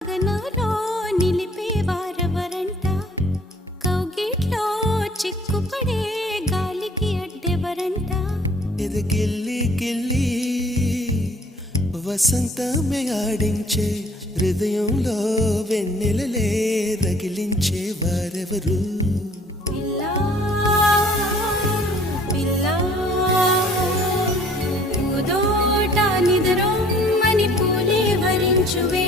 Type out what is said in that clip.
గగనంలో నిలిపేవారెవరంట, కౌగిట్లో చిక్కుపడే గాలికి అడ్డెవరంట. ఎదగిల్లి గిల్లి వసంతమే ఆడించే, హృదయంలో వెన్నెలలే రగిలించే వారెవరు? పిల్లా పిల్లా పూదోట నిదరొమ్మని పూలే వరించువే.